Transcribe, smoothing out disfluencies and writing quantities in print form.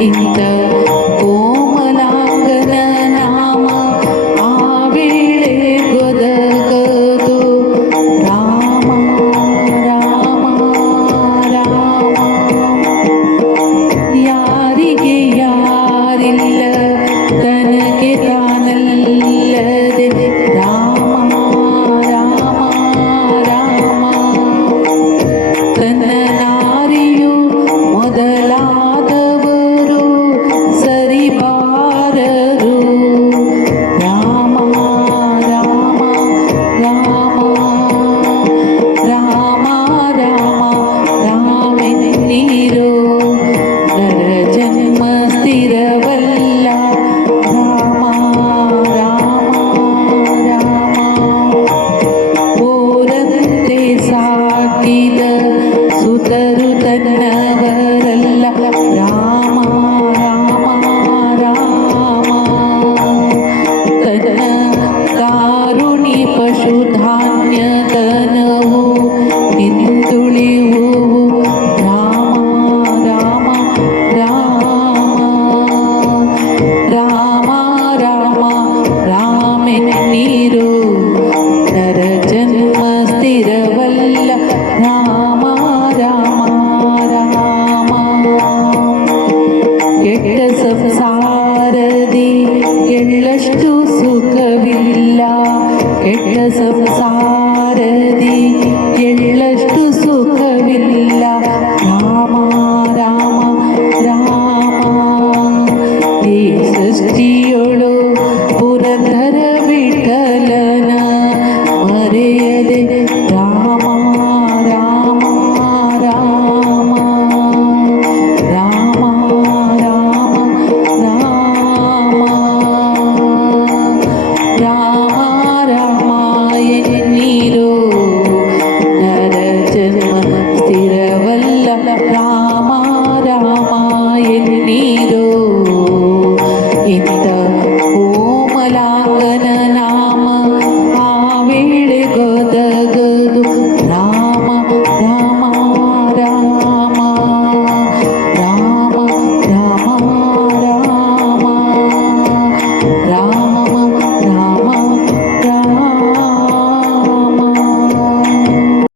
ಇಂಥ ಕೋಮಲಾಂಗನ ನಾಮ ಆವೇಳೆ ಗೊದಗದು ರಾಮ ರಾಮ ರಾಮ. ಯಾರಿಗೆ ಯಾರಿಲ್ಲ ತನಗೆ ತಾನಲ್ಲದೆ ರಾಮ ರಾಮ ರಾಮ. ತನ್ನ ನಾರಿಯು ಮೊದಲಾದವರು ಸರಿಬಾರರು ರಾಮ ರಾಮ ರಾಮ ರಾಮ ರಾಮ ರಾಮೆನ್ನೀರೋ. ನರ ಜನ್ಮ ಸ್ಥಿರವಲ್ಲ ರಾಮ ರಾಮ ರಾಮ. ಓರಂತೆ ಸಾಕಿದ